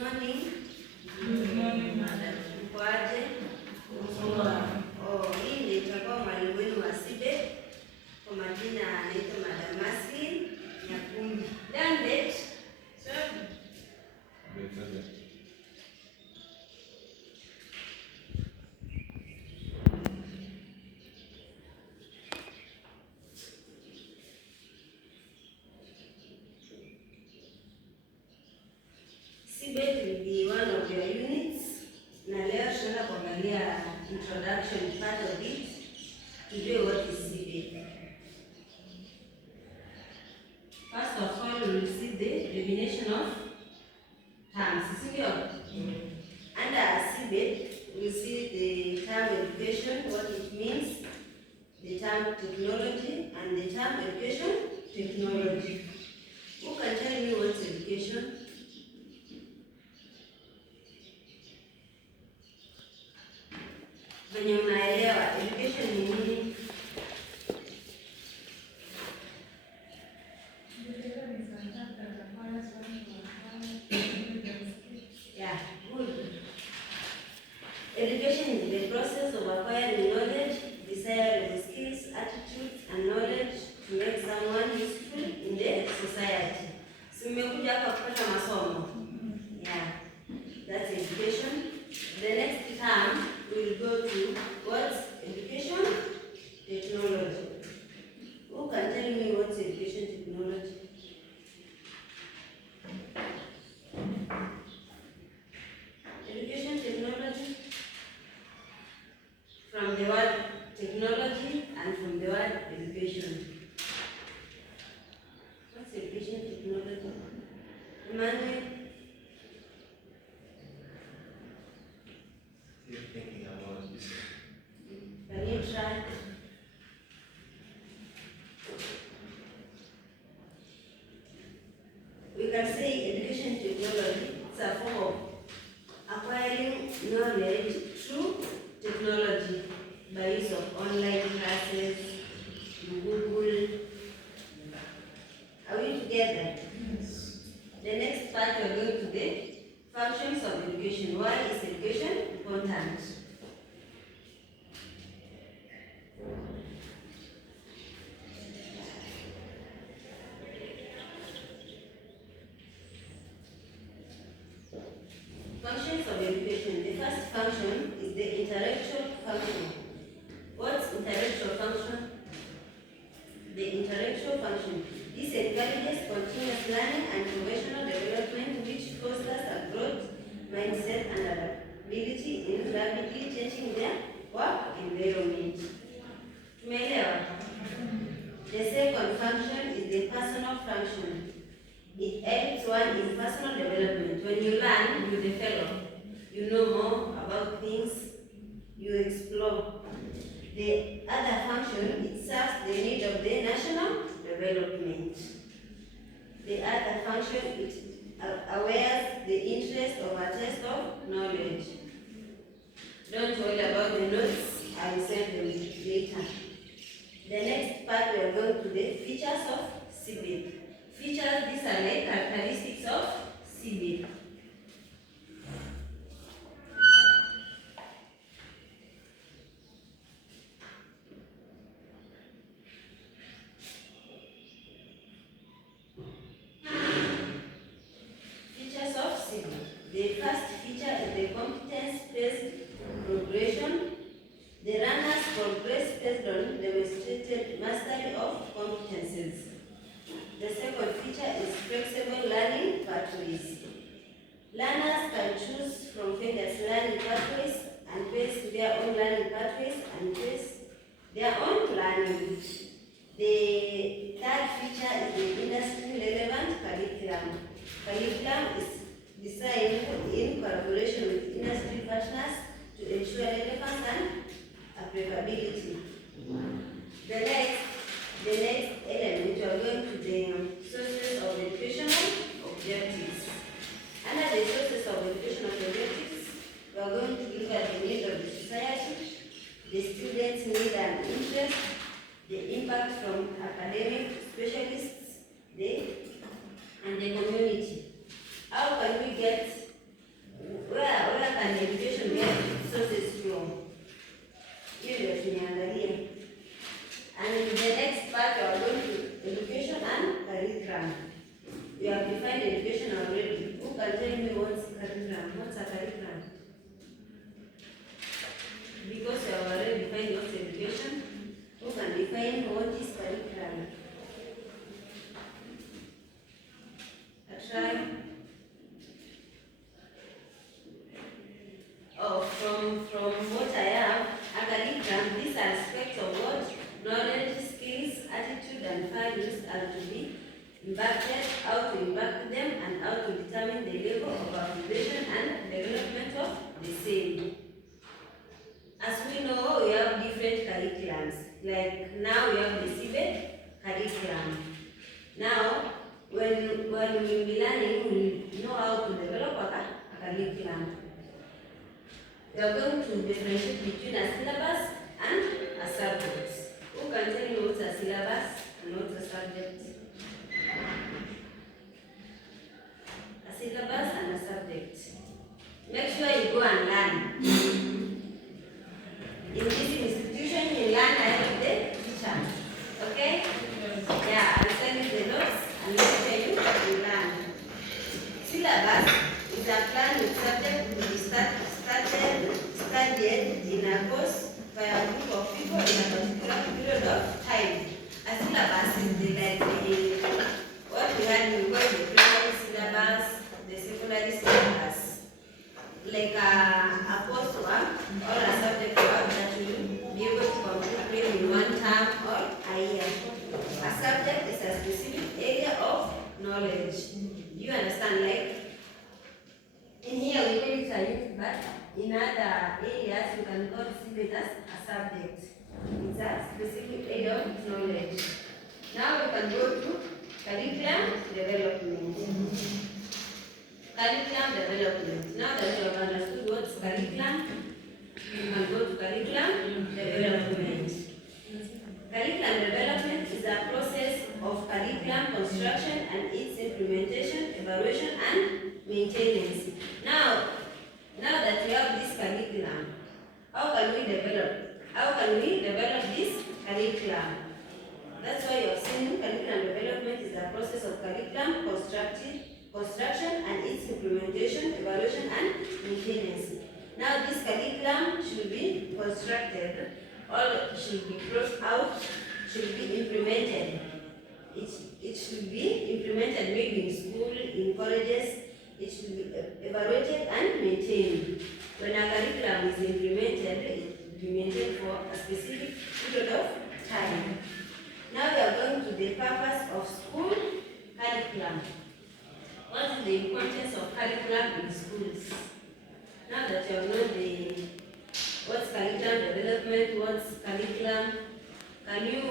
morning. Good morning, madam. Mkoaje? Hii ndio itakuwa mwalimu wenu wa Cbet. Kwa majina anaitwa Madam Maslin Nyakumbi. Done date? Seven. Cbet will be one of your units. Na leo tunaenda kuangalia introduction part of it. Tujue what is Cbet. First of all, we will see the definition of terms. Under Cbet, we will see the term education, what it means, the term technology, and the term education technology. Who can tell me what's education? Venye unaelewa education ni nini? Yeah, good. Education is the process of acquiring knowledge, desiring skills, attitudes, and knowledge to make someone useful in the society. So umekuja hapa kupata masomo. Yeah, that's education. The next term we'll go to what's education technology. Who can tell me what's education technology? Education technology, from the word technology and from the word education. What's education technology? Emmanuel? Still thinking about this. Can you try? We can say education technology is a form of acquiring knowledge through technology by use of online classes, Google. Are we together? Yes. The next part we are going to the functions of education. Why is education important? Functions of education. The first function is the intellectual function. What's intellectual function? The intellectual function. This encourages continuous learning and professional development which fosters a growth mindset and adaptability in rapidly changing their work environment. Tumeelewa? The second function is the personal function. It helps one in personal development. When you learn with a fellow, you know more about things, you explore. The other function, it serves the need of the national development. The other function, it awares the interest of a test of knowledge. Don't worry about the notes, I will send them later. The next part, we are going to the features of Cbet. Features, these are like characteristics of Cbet. Features of Cbet. The first feature is the competence-based progression. The runners progress based on demonstrated mastery of competences. The second feature is flexible learning pathways. Learners can choose from various learning pathways and pace their own learning pathways and pace their own learning. The third feature is the industry-relevant curriculum. Curriculum is designed in collaboration with industry partners to ensure relevance and applicability. The next element, we are going to the sources of educational objectives. Under the sources of educational objectives, we are going to look at the needs of the society, the students' need and interest, the impact from academic specialists, and the community. How can we get have defined education already. Who can tell me what's curriculum? What's a curriculum? Because you have already defined what's education, who can define what is curriculum? Try. Oh, from what I have, a curriculum, these are aspects of what knowledge, skills, attitude, and values are to be impacted, how to impact them, and how to determine the level of application and development of the same. As we know, we have different curriculums. Like now we have the Cbet curriculum. Now, when we will be learning, we know how to develop a curriculum. We are going to differentiate between a syllabus and a subject. Who can tell me what's a syllabus and what's a subject? A syllabus and a subject. Make sure you go and learn. In this institution, you learn ahead of the teacher. Okay? Yeah, I'll send you the notes and let you learn. Syllabus is a plan with subject to be studied in a course by a group of people in a particular period of time. A syllabus is what we had in the primary syllabus, the secondary syllabus. Like a coursework or a subject work that will be able to complete in one term or a year. A subject is a specific area of knowledge. You understand? Like in here we call it a unit, but in other areas you can call it as a subject. It's a specific area of knowledge. Now we can go to curriculum development. Curriculum development. Now that you have understood what's curriculum, you can go to curriculum development. Curriculum development is a process of curriculum construction and its implementation, evaluation, and maintenance. Now that we have this curriculum, how can we develop this curriculum? That's why you have seen curriculum development is a process of curriculum construction and its implementation, evaluation, and maintenance. Now this curriculum should be constructed or should be brought out, should be implemented. It should be implemented maybe in school, in colleges. It should be evaluated and maintained. When a curriculum is implemented, it will be maintained for a specific period of time. Now we are going to the purpose of school curriculum. What is the importance of curriculum in schools? Now that you have known what's curriculum development, what's curriculum, can you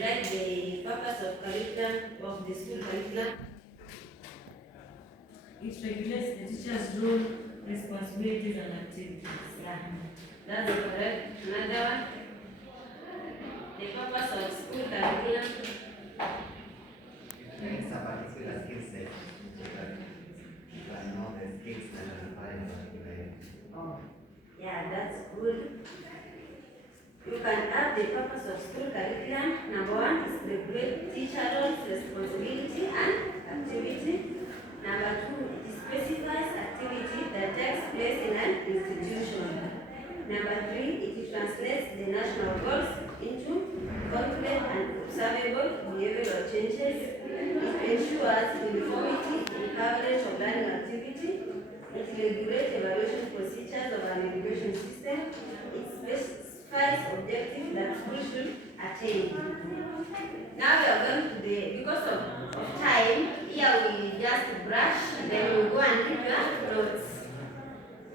write the purpose of curriculum, of the school curriculum? It regulates the teacher's role, responsibilities, and activities. Yeah, that's correct. Another one? The purpose of school curriculum? It's a particular skill set. You can know the skills that are required to be. Oh, yeah, that's good. You can have the purpose of school curriculum. Number one is regulate teacher roles, responsibility, and activity. Number two, it specifies activity that takes place in an institution. Number three, it translates the national goals into concrete and observable behavioral changes. It ensures uniformity in coverage of learning activity. It regulates evaluation procedures of an education system. It specifies objectives that schools should attain. Now we are going to because of time, here we just brush, then we go and read your notes.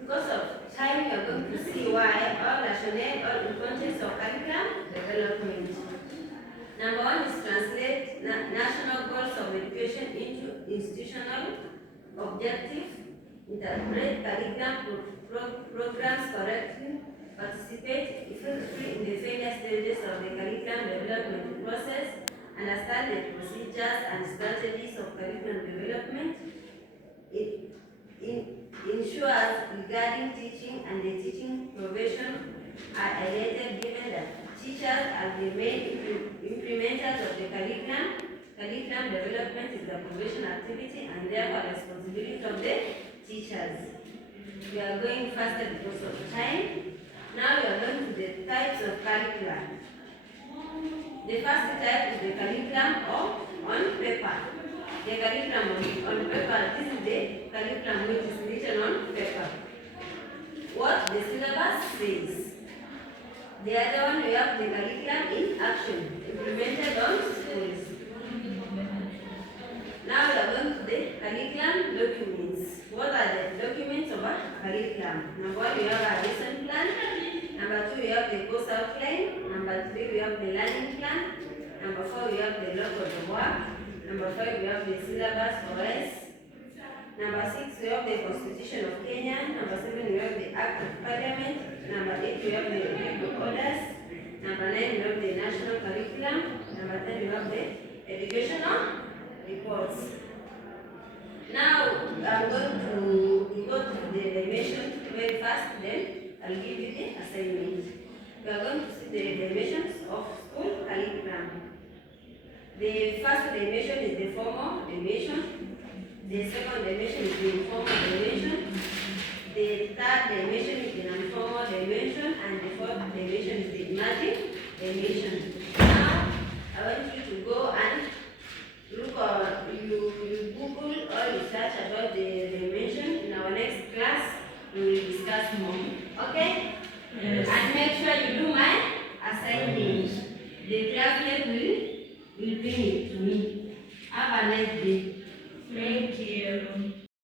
Because of time, we are going to see why all rationale or importance of curriculum development. Number one is translate national goals of education into institutional objectives, interpret curriculum programs correctly, participate effectively in the various stages of the curriculum development process, understand the procedures and strategies of curriculum development. It ensures regarding teaching and the teaching profession are highlighted given that teachers are the main implementers of the curriculum curriculum development is the probation activity and therefore responsibility of the teachers. We are going faster because of time. Now we are going to the types of curriculum. The first type is the curriculum on paper. The curriculum on paper, this is the curriculum which is written on paper. What the syllabus says. The other one, we have the curriculum in action, implemented on schools. Now we are going to the curriculum documents. What are the documents of a curriculum? Number one, we have a lesson plan. Number two, we have the course outline. Number three, we have the learning plan. Number four, we have the log of the work. Number five, we have the syllabus OS. Number six, we have the Constitution of Kenya. Number seven, we have the Act of Parliament. Number eight, we have the legal orders. Number nine, we have the national curriculum. Number 10, we have the educational reports. Now, I'm going to go to the dimension very fast, then I'll give you the assignment. We are going to see the dimensions of school curriculum. The first dimension is the formal dimension. The second dimension is the informal dimension. The third dimension is the non-formal dimension, and the fourth dimension is the emerging dimension. Now, I want you to go and look on, you Google or you search about the dimension. In our next class, we will discuss more. Okay? Yes. And make sure you do my assignment. The classmate will bring it to me. Have a nice day. Thank you.